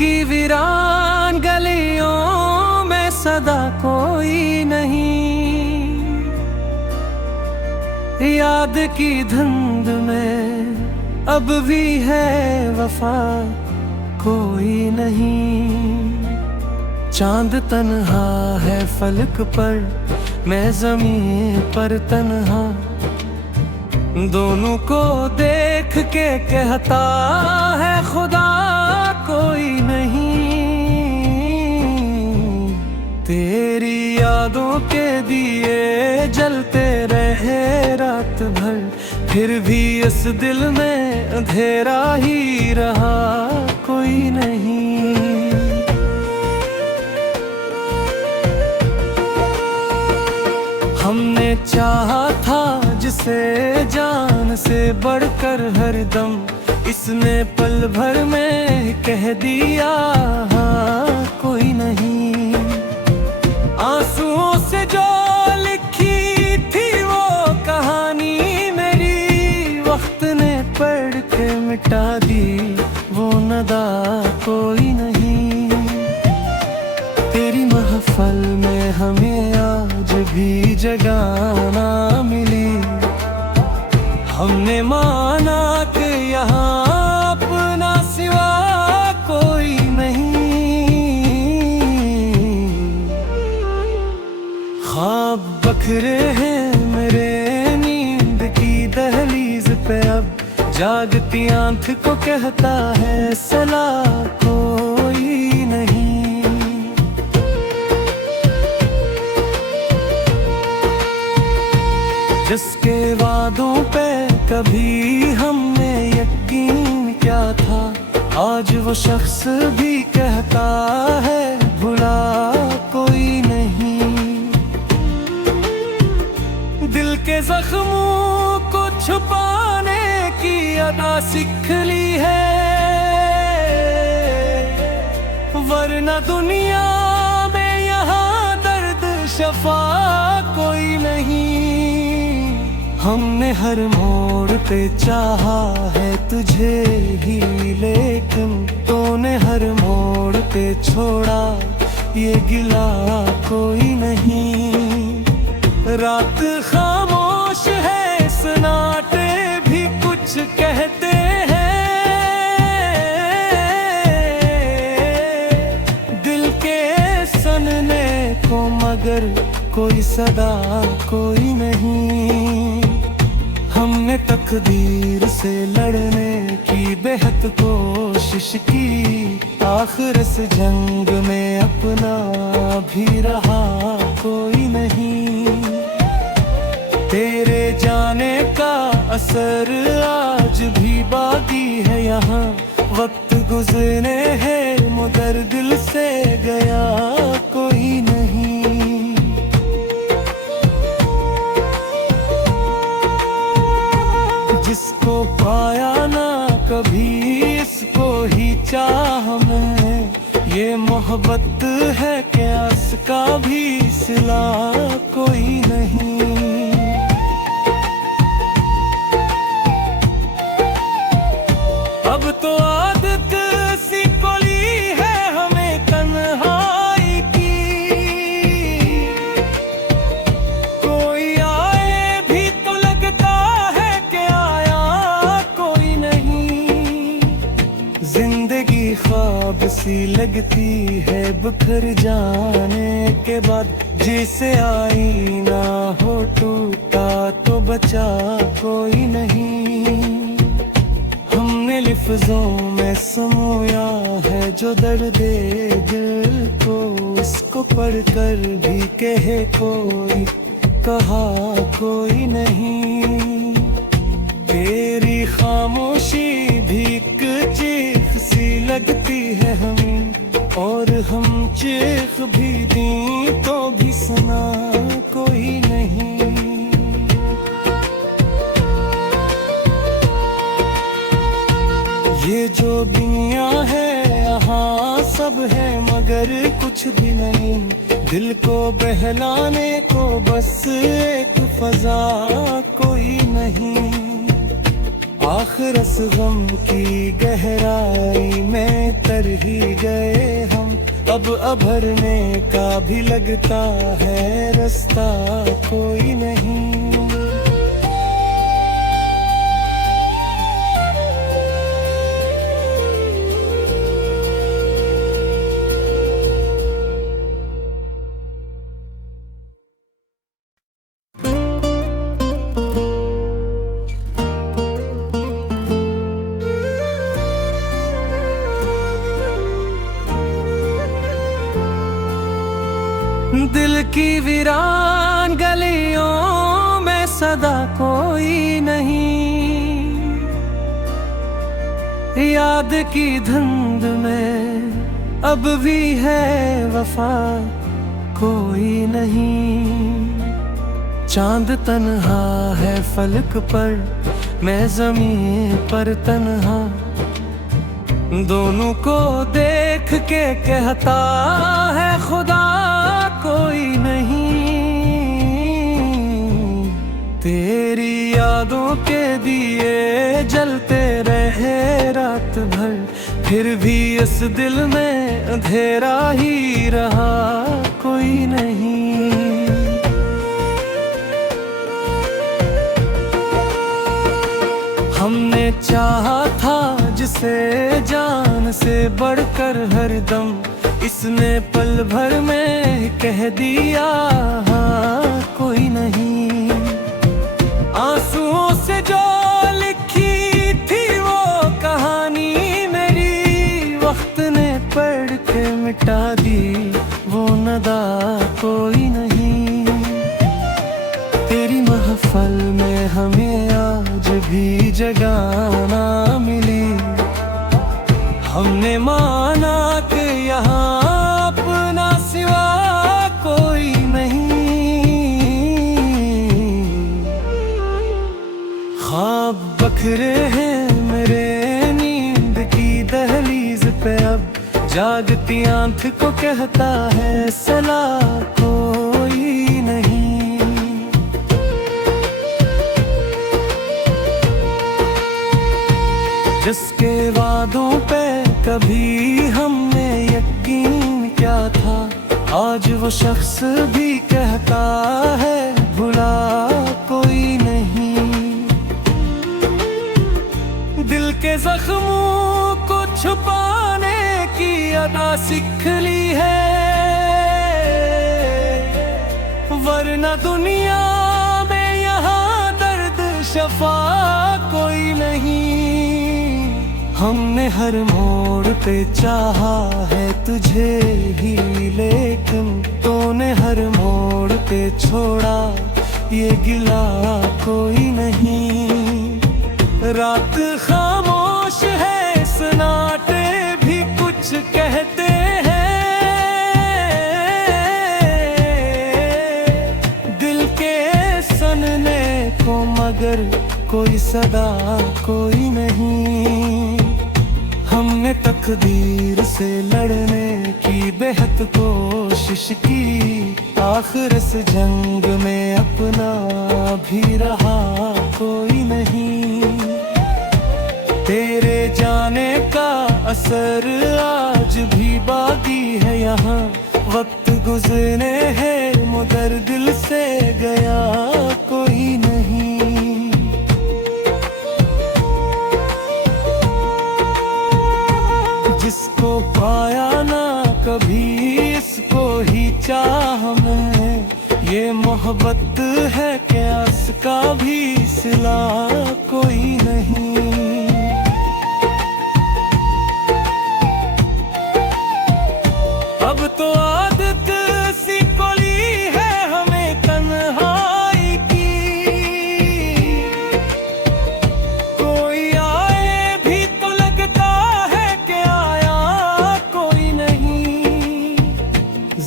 की वीरान गलियों में सदा कोई नहीं, याद की धुंध में अब भी है वफा कोई नहीं। चांद तन्हा है फलक पर, मैं ज़मीन पर तन्हा, दोनों को देख के कहता है खुदा कोई नहीं। तेरी यादों के दिए जलते रहे रात भर, फिर भी इस दिल में अंधेरा ही रहा कोई नहीं। हमने चाहा था जिसे जान से बढ़कर हरदम, इसने पल भर में कह दिया हाँ कोई नहीं। आंसुओं से जो लिखी थी वो कहानी मेरी, वक्त ने पढ़ के मिटा दी वो नदा कोई नहीं। तेरी महफल में हमें आज भी जगह ना मिली, हमने माना कि यहाँ अपना सिवा कोई नहीं। ख्वाब बखरे हैं मेरे नींद की दहलीज पे, अब जागती आंख को कहता है सलाह कोई नहीं। जिसके वादों पे कभी हमने यकीन किया था, आज वो शख्स भी कहता है भुला कोई नहीं। दिल के जख्मों को छुपाने की अदा सीख ली है, वरना दुनिया में यहाँ दर्द शफा कोई नहीं। हमने हर मोड़ पे चाहा है तुझे ही, लेकिन तूने हर मोड़ पे छोड़ा ये गिला कोई नहीं। रात खामोश है सन्नाटे भी कुछ कहते हैं, दिल के सनने को मगर कोई सदा कोई नहीं। हमने तकदीर से लड़ने की बेहद कोशिश की, आखिर इस जंग में अपना भी रहा कोई नहीं। तेरे जाने का असर आज भी बाकी है यहाँ, वक्त गुजरने हैं मगर दिल से गया कोई नहीं। जिसको पाया ना कभी इसको ही चाह मैं, ये मोहब्बत है क्या इसका भी सिला कोई नहीं। अब तो आदत सी पड़ी है हमें तन्हाई की, कोई आए भी तो लगता है कि आया कोई नहीं। जिंदगी ख्वाब सी लगती है बिखर जाने के बाद, जिसे आईना हो टूटा तो बचा कोई नहीं। हमने लिफ्जों में समोया है जो दर्द दिल को, इसको पढ़कर भी कहे कोई कहा कोई नहीं। तेरी खामोशी भी एक चीख सी लगती है हमें, और हम चीख भी दी तो भी सुना कोई नहीं। ये जो दुनिया है यहाँ सब है मगर कुछ भी नहीं, दिल को बहलाने को बस एक फजा कोई नहीं। आखिरस गम की गहराई में तर ही गए हम। अब अभरने का भी लगता है रास्ता कोई नहीं। दिल की वीरान गलियों में सदा कोई नहीं, याद की धुंध में अब भी है वफा कोई नहीं। चांद तन्हा है फलक पर, मैं ज़मीन पर तन्हा, दोनों को देख के कहता है खुदा कोई नहीं। तेरी यादों के दिए जलते रहे रात भर, फिर भी इस दिल में अंधेरा ही रहा कोई नहीं। हमने चाहा था जिसे जान से बढ़कर हरदम, इसने पल भर में कह दिया हाँ कोई नहीं। आंसुओं से जो लिखी थी वो कहानी मेरी, वक्त ने पढ़ के मिटा दी वो नदा कोई नहीं। तेरी महफल में हमें आज भी जगह ना मिली, हमने माना कि यहाँ अपना सिवा कोई नहीं। ख्वाब बखरे हैं मेरे नींद की दहलीज पे, अब जागती आंख को कहता है सला कोई नहीं। जिसके वादों पे कभी हमने यकीन क्या था, आज वो शख्स भी कहता है भुला कोई नहीं। दिल के जख्मों को छुपाने की अदा सीख ली है, वरना दुनिया में यहाँ दर्द शफा कोई नहीं। हमने हर मोड़ पे चाहा है तुझे ही, लेकिन तूने हर मोड़ पे छोड़ा ये गिला कोई नहीं। रात खामोश है, सन्नाटे भी कुछ कहते हैं, दिल के सनने को मगर कोई सदा कोई नहीं। हमने तकदीर से लड़ने की बेहद कोशिश की, आखिर इस जंग में अपना भी रहा कोई नहीं। तेरे जाने का असर आज भी बाकी है यहाँ, वक्त गुजरने हैं मगर दिल से गया कोई नहीं। जिसको पाया ना कभी इसको ही चाह मैं, ये मोहब्बत है क्या इसका भी सिला कोई नहीं। अब तो आदत सी कोली है हमें तन्हाई की, कोई आए भी तो लगता है कि आया कोई नहीं।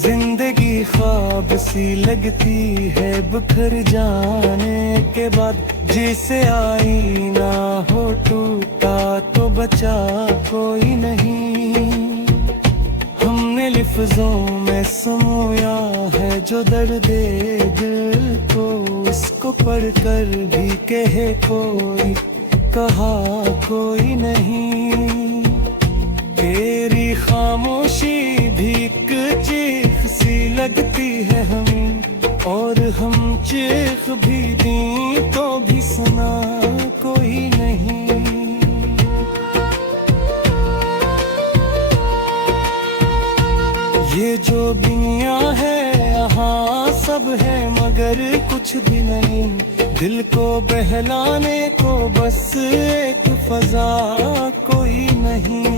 जिंदगी ख्वाब सी लगती है बिखर जाने के बाद, जिसे आईना हो टूटा तो बचा कोई नहीं। हमने लिफ्ज़ों में समोया है जो दर्द दिल को, इसको पढ़कर भी कहे कोई कहा कोई नहीं। तेरी खामोशी भी एक चीख सी लगती है हमें, और हम चीख भी दी तो भी सुना कोई नहीं। ये जो दुनिया है यहाँ सब है मगर कुछ भी नहीं। दिल को बहलाने को बस एक फजा कोई नहीं।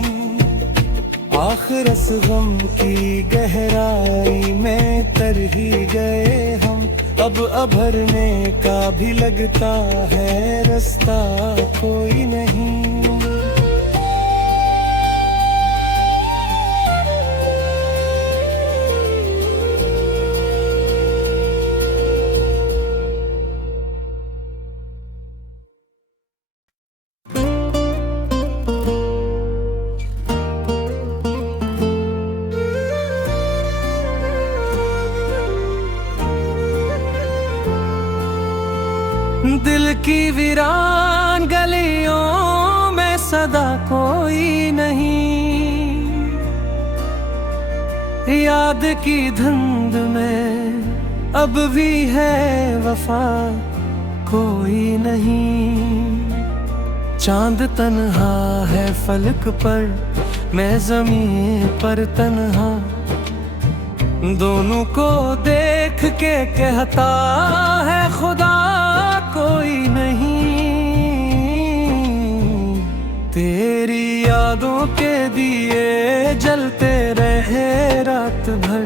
आखिरस गम की गहराई में तर ही गए हम, अब अभरने का भी लगता है रास्ता कोई नहीं। दिल की वीरान गलियों में सदा कोई नहीं। याद की धुंध में अब भी है वफा कोई नहीं। चांद तन्हा है फलक पर, मैं ज़मीन पर तन्हा। दोनों को देख के कहता है खुदा कोई नहीं। तेरी यादों के दिए जलते रहे रात भर,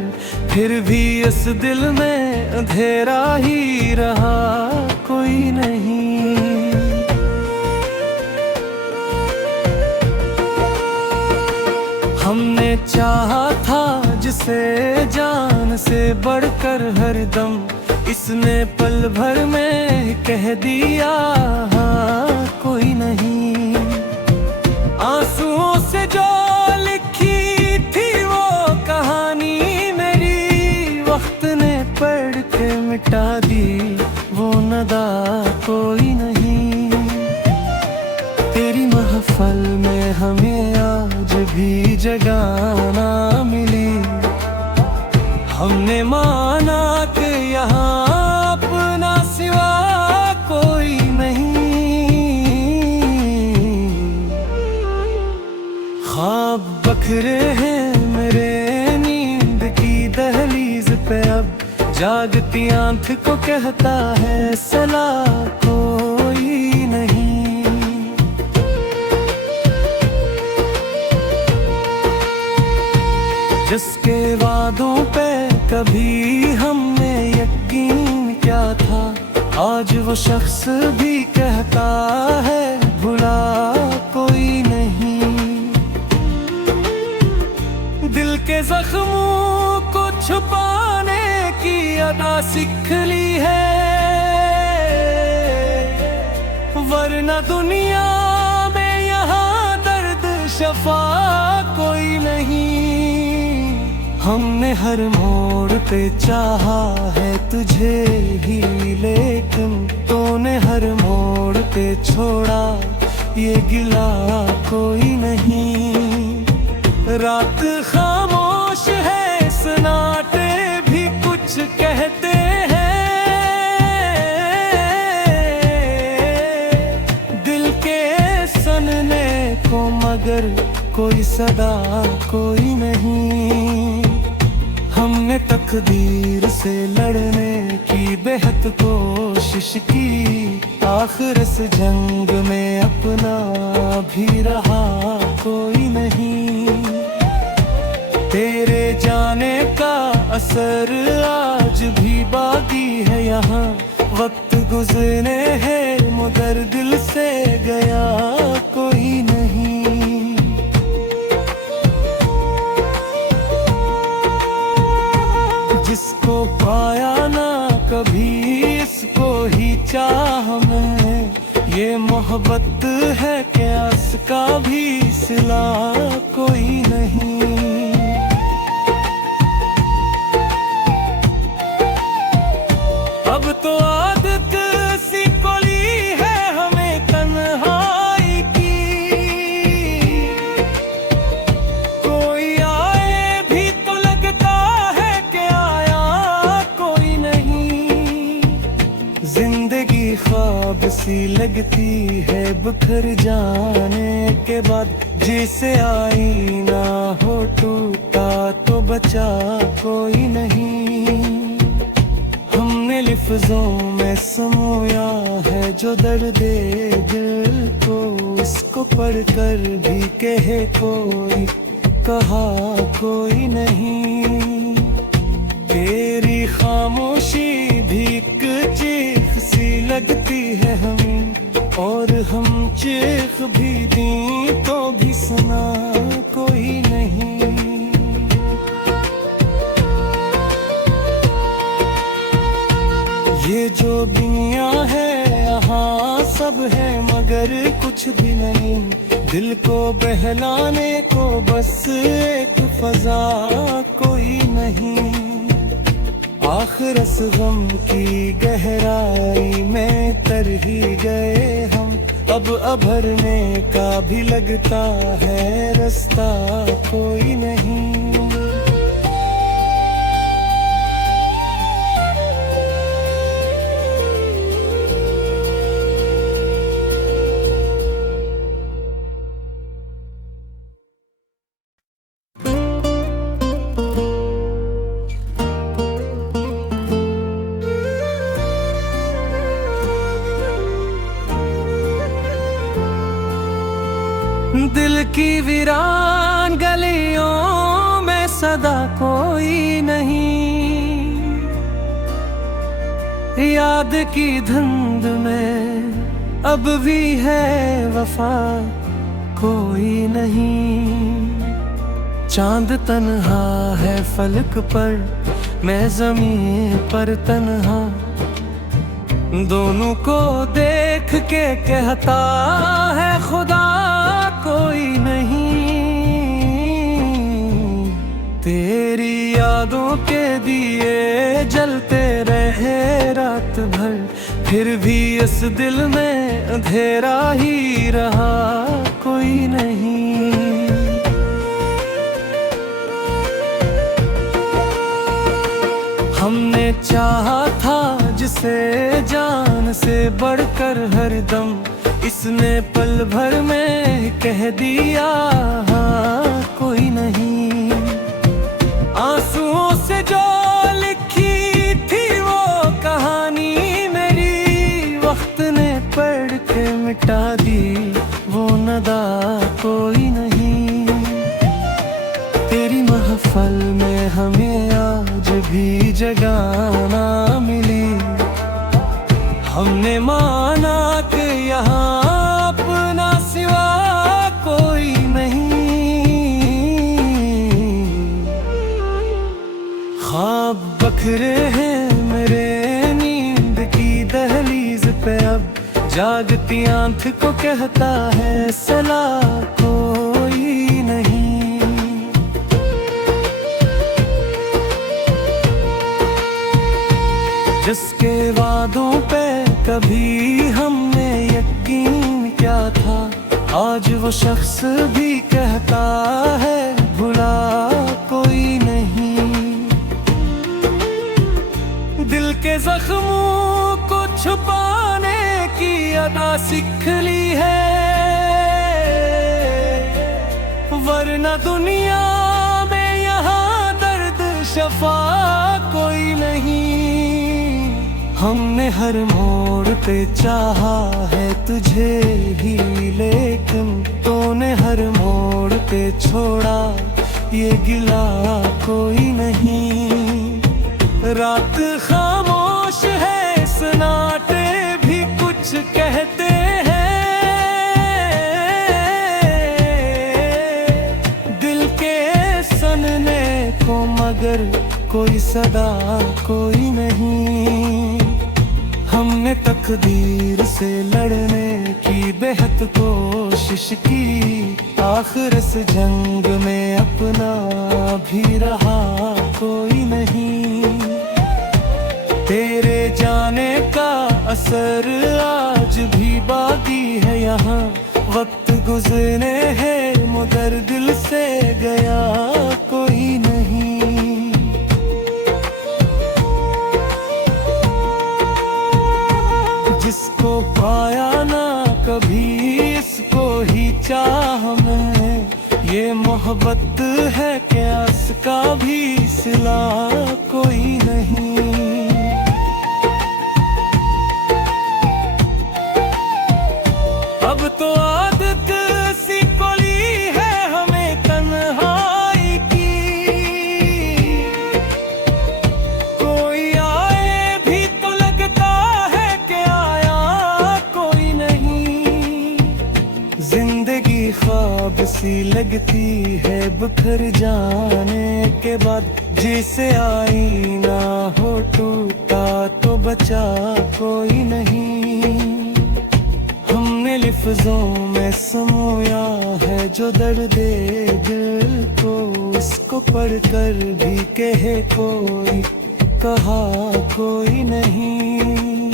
फिर भी इस दिल में अंधेरा ही रहा कोई नहीं। हमने चाहा था जिसे जान से बढ़कर हरदम, इसने पल भर में कह दिया हाँ कोई नहीं। आंसुओं से जो लिखी थी वो कहानी मेरी, वक्त ने पढ़ के मिटा दी वो नदा कोई नहीं। तेरी महफल में हमें आज भी जगह ना मिली। हमने माना कि यहाँ अपना सिवा कोई नहीं। ख्वाब बखरे हैं मेरे नींद की दहलीज पे, अब जागती आंख को कहता है सलाह कोई नहीं। जिसके वादों पे कभी हमने यकीन क्या था, आज वो शख्स भी कहता है भुला कोई नहीं। दिल के जख्मों को छुपाने की अदा सीख ली है, वरना दुनिया में यहाँ दर्द शफा कोई नहीं। हमने हर मोड़ पे चाहा है तुझे ही, लेकिन तूने हर मोड़ पे छोड़ा ये गिला कोई नहीं। रात खामोश है सन्नाटे भी कुछ कहते हैं, दिल के सनने को मगर कोई सदा कोई नहीं। हमने तकदीर से लड़ने की बेहद कोशिश की, आखिर इस जंग में अपना भी रहा कोई नहीं। तेरे जाने का असर आज भी बाकी है यहाँ, वक्त गुजरने हैं मगर दिल से गया कोई नहीं। जिसको पाया ना कभी इसको ही चाह मैं, ये मोहब्बत है क्या इसका भी सिला कोई नहीं। अब तो आदत सी कोली है हमें तन्हा सी लगती है बिखर जाने के बाद, जिसे आईना हो टूटा तो बचा कोई नहीं। हमने लिफ्ज़ों में समोया है जो दर्द दिल को, इसको पढ़कर भी कहे कोई, कहा कोई नहीं। तेरी खामोशी भी एक चीख सी लगती है हमें, और हम चीख भी दी तो भी सुना कोई नहीं। ये जो दुनिया है यहाँ सब है मगर कुछ भी नहीं, दिल को बहलाने को बस एक फजा कोई नहीं। आखिरस गम की गहराई में तर ही गए हम, अब अभरने का भी लगता है रास्ता कोई नहीं। दिल की वीरान गलियों में सदा कोई नहीं, याद की धुंध में अब भी है वफा कोई नहीं। चांद तन्हा है फलक पर, मैं ज़मीन पर तन्हा, दोनों को देख के कहता है खुदा कोई नहीं। तेरी यादों के दिए जलते रहे रात भर, फिर भी इस दिल में अंधेरा ही रहा कोई नहीं। हमने चाहा था जिसे जान से बढ़कर हरदम, इसने पल भर में कह दिया हाँ कोई नहीं। आंसुओं से जो लिखी थी वो कहानी मेरी, वक्त ने पढ़ के मिटा दी वो नदा कोई नहीं। तेरी महफल में हमें आज भी जगह ना मिली, हमने माना कि यहाँ अपना सिवा कोई नहीं। ख्वाब बखरे हैं मेरे नींद की दहलीज पे, अब जागती आंख को कहता है सला कोई नहीं। जिसके वादों पे कभी हमने यकीन क्या था, आज वो शख्स भी कहता है भुला कोई नहीं। दिल के जख्मों को छुपाने की अदा सीख ली है, वरना दुनिया में यहाँ दर्द शफा कोई नहीं। हमने हर मोड़ पे चाहा है तुझे ही, लेकिन तूने हर मोड़ पे छोड़ा ये गिला कोई नहीं। रात खामोश है सन्नाटे भी कुछ कहते हैं, दिल के सनने को मगर कोई सदा कोई नहीं। हमने तकदीर से लड़ने की बेहद कोशिश की, आखिर इस जंग में अपना भी रहा कोई नहीं। तेरे जाने का असर आज भी बाकी है यहाँ, वक्त गुजरने हैं मगर दिल से गया कोई नहीं। जिसको पाया है कि आस का भी सिला कोई नहीं। अब तो आदत सी कोली है हमें तन्हाई की, कोई आए भी तो लगता है कि आया कोई नहीं। जिंदगी ख्वाब सी लगती है बिखर जाने के बाद, जिसे आईना हो टूटा तो बचा कोई नहीं। हमने लिफ्ज़ों में समोया है जो दर्द दिल को, उसको पढ़कर भी कहे कोई, कहा कोई नहीं।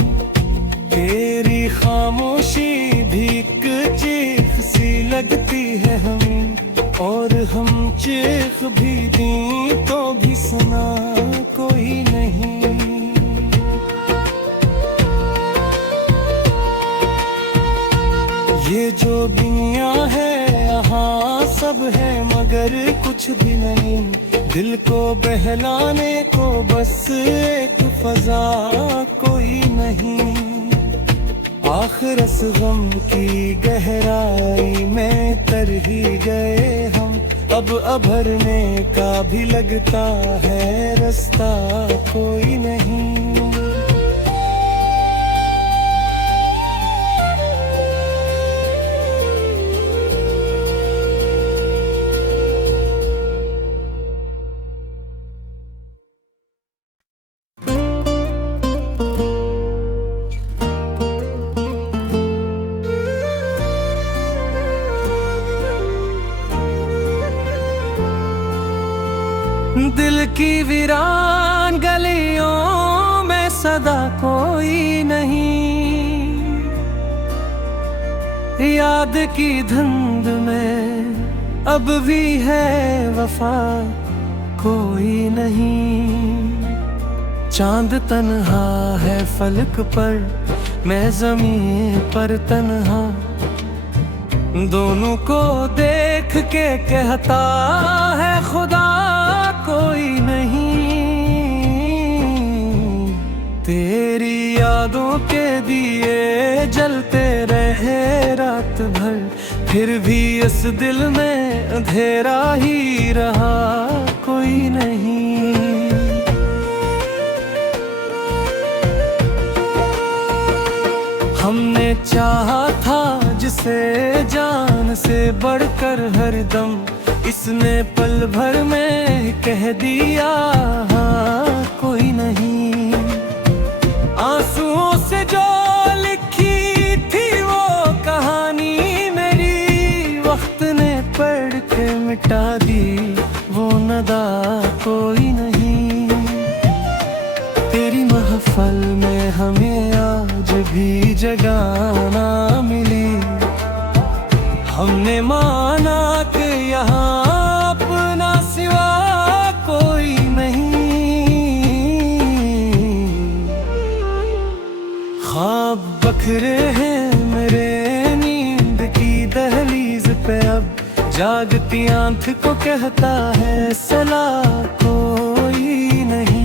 तेरी खामोशी भी एक चीख सी लगती है हमें, और हम चीख भी दी तो भी सुना कोई नहीं। ये जो दुनिया है यहाँ सब है मगर कुछ भी नहीं, दिल को बहलाने को बस एक फजा कोई नहीं। आखिरस गम की गहराई में तर ही गए हम, अब अभरने का भी लगता है रास्ता कोई नहीं। दिल की वीरान गलियों में सदा कोई नहीं, याद की धुंध में अब भी है वफा कोई नहीं। चांद तन्हा है फलक पर, मैं ज़मीन पर तन्हा, दोनों को देख के कहता है खुदा कोई नहीं। तेरी यादों के दिए जलते रहे रात भर, फिर भी इस दिल में अंधेरा ही रहा कोई नहीं। हमने चाहा था जिसे जान से बढ़कर हरदम, इसने पल भर में कह दिया हाँ कोई नहीं। आंसुओं से जो लिखी थी वो कहानी मेरी, वक्त ने पढ़ के मिटा दी वो नदा कोई नहीं। तेरी महफल में हमें आज भी जगह ना मिली, हमने माना कि यहाँ अपना सिवा कोई नहीं। ख्वाब बखरे हैं मेरे नींद की दहलीज पे, अब जागती आंख को कहता है सला कोई नहीं।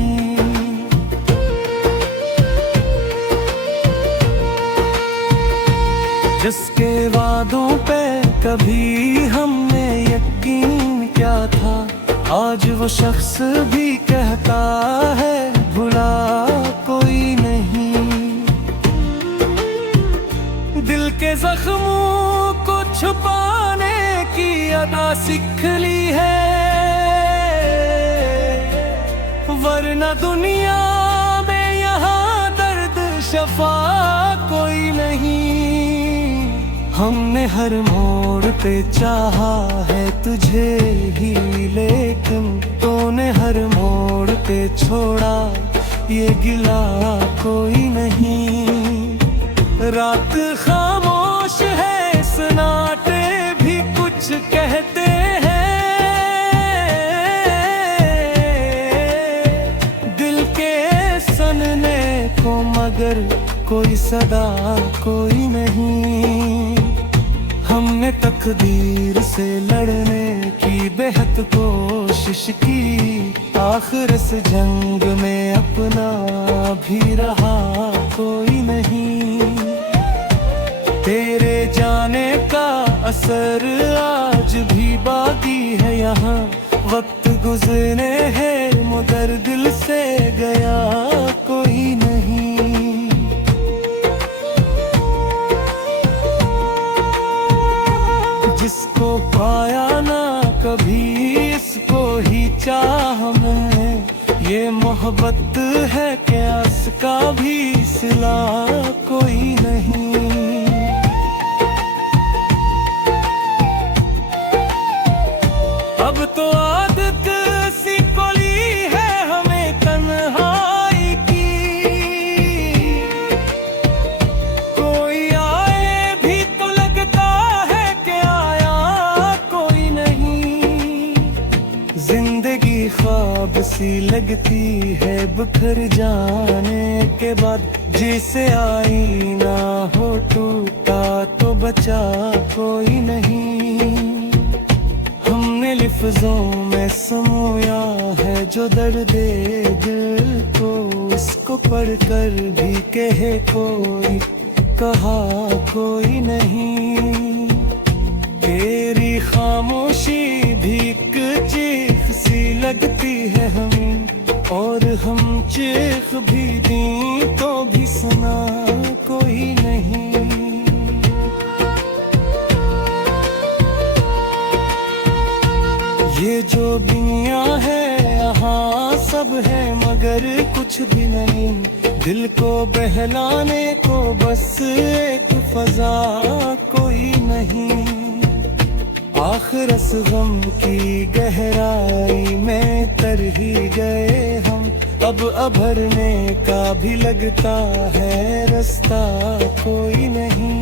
जिसके वादों पे कभी हमने यकीन क्या था, आज वो शख्स भी कहता है भुला कोई नहीं। दिल के जख्मों को छुपाने की अदा सीख ली है, वरना दुनिया में यहाँ दर्द शफा कोई नहीं। हमने हर मोड़ पे चाहा है तुझे ही, लेकिन तूने हर मोड़ पे छोड़ा ये गिला कोई नहीं। रात खामोश है सन्नाटे भी कुछ कहते हैं, दिल के सनने को मगर कोई सदा कोई नहीं। हम हमने तकदीर से लड़ने की बेहद कोशिश की, आखिर इस जंग में अपना भी रहा कोई नहीं। तेरे जाने का असर आज भी बाकी है यहाँ, वक्त गुजरने हैं मगर दिल से गया कोई नहीं। जिसको पाया ना कभी इसको ही चाह मैंने, ये मोहब्बत है क्या इसका भी सिला कोई नहीं। अब तो आदत सी कोली है हमें तन्हाई की, कोई आए भी तो लगता है कि आया कोई नहीं। जिंदगी ख्वाब सी लगती है बिखर जाने के बाद, जिसे आईना हो टूटा तो बचा कोई नहीं। हमने लिफ्ज़ों में समोया है जो दर्द दिल को, इसको पढ़कर भी कहे कोई कहा कोई नहीं। तेरी खामोशी भी एक चीख सी लगती है हमें, और हम चीख भी दी तो भी सुना कोई नहीं। ये जो दुनिया है यहाँ सब है मगर कुछ भी नहीं, दिल को बहलाने को बस एक फजा कोई नहीं। आखिर इस गम की गहराई में तर ही गए हम, अब अभरने का भी लगता है रास्ता कोई नहीं।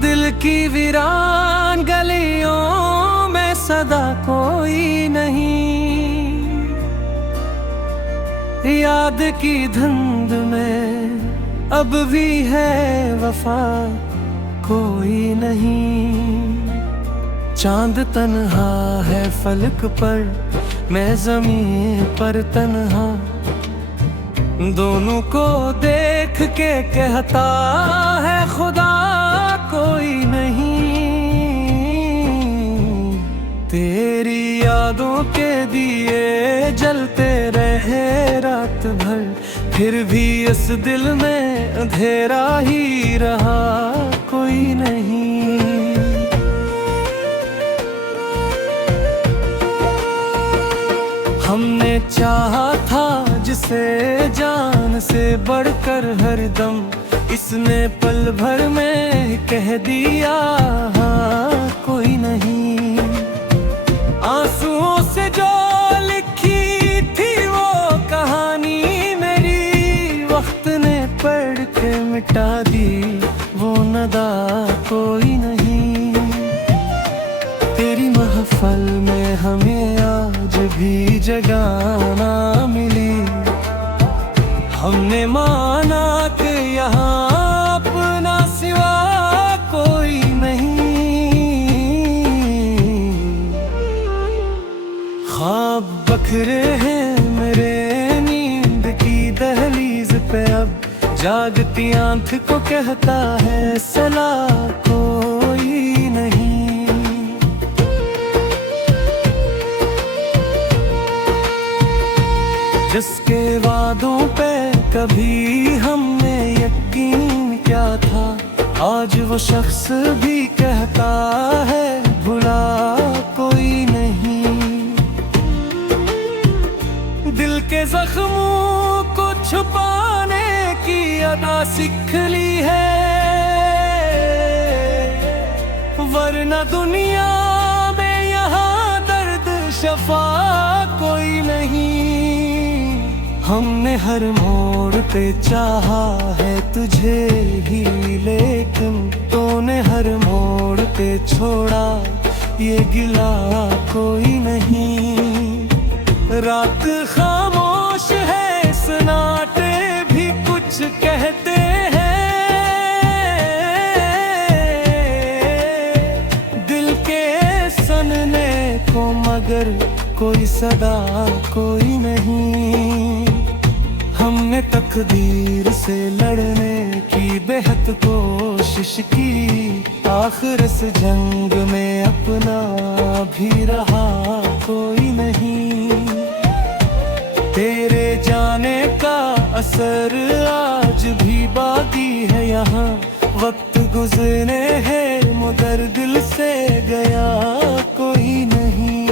दिल की वीरान गलियों में सदा कोई नहीं, याद की धुंध में अब भी है वफा कोई नहीं। चांद तन्हा है फलक पर, मैं ज़मीन पर तन्हा, दोनों को देख के कहता है खुदा कोई नहीं। तेरी यादों के दिए जलते रहे रात भर, फिर भी इस दिल में अंधेरा ही रहा कोई नहीं। हमने चाहा था जिसे जान से बढ़कर हरदम, इसने पल भर में कह दिया हाँ कोई नहीं। आंसुओं से जो लिखी थी वो कहानी मेरी, वक्त ने पढ़ के मिटा दी वो नदा कोई नहीं। तेरी महफल में हमें आज भी जगह ना मिली, हमने माना कि यहाँ अपना सिवा कोई नहीं। ख्वाब बखरे हैं मेरे नींद की दहलीज पे, अब जागती आंख को कहता है सला कोई नहीं। जिसके वादों पे कभी हमने यकीन क्या था, आज वो शख्स भी कहता है भुला कोई नहीं। दिल के जख्मों को छुपाने की अदा सीख ली है, वरना दुनिया में यहाँ दर्द शफा कोई नहीं। हमने हर मोड़ पे चाहा है तुझे ही, लेकिन तूने हर मोड़ पे छोड़ा ये गिला कोई नहीं। रात खामोश है, सन्नाटे भी कुछ कहते हैं। दिल के सनने को मगर कोई सदा कोई नहीं। हमने तकदीर से लड़ने की बेहद कोशिश की, आखिर इस जंग में अपना भी रहा कोई नहीं। तेरे जाने का असर आज भी बाकी है यहाँ, वक्त गुजरने हैं मगर दिल से गया कोई नहीं।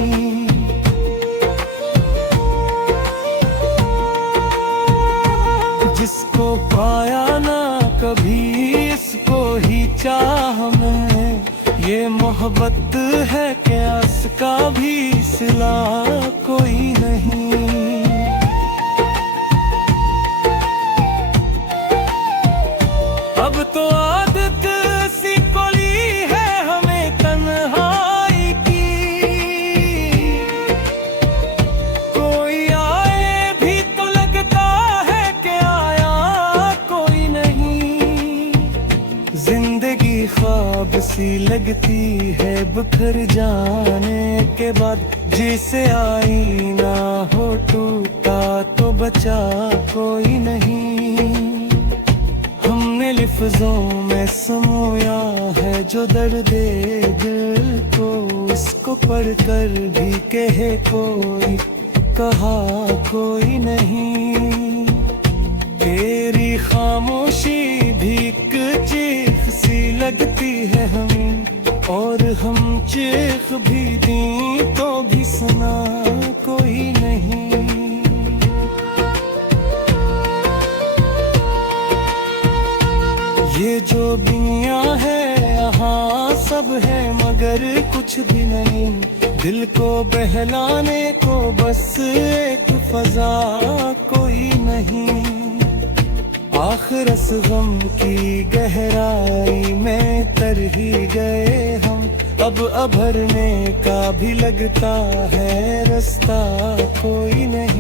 जिसको पाया ना कभी इसको ही चाह मैं, ये मोहब्बत है क्या इसका भी सिला कोई नहीं। अब तो आदत सी कोली है हमें तन्हाई की, कोई आए भी तो लगता है कि आया कोई नहीं। जिंदगी ख्वाब सी लगती है बिखर जाने के बाद, जिसे आईना हो टूटा तो बचा कोई नहीं। हमने लिफ्जों में समोया है जो दर्द दिल को, इसको पढ़कर भी कहे कोई कहा कोई नहीं। तेरी खामोशी भी एक चीख सी लगती है हमें, और हम चीख भी दी तो भी सुना कोई नहीं। ये जो दुनिया है यहाँ सब है मगर कुछ भी नहीं। दिल को बहलाने को बस एक फजा कोई नहीं। आखिर इस गम की गहराई में तर ही गए हम, अब अभरने का भी लगता है रास्ता कोई नहीं।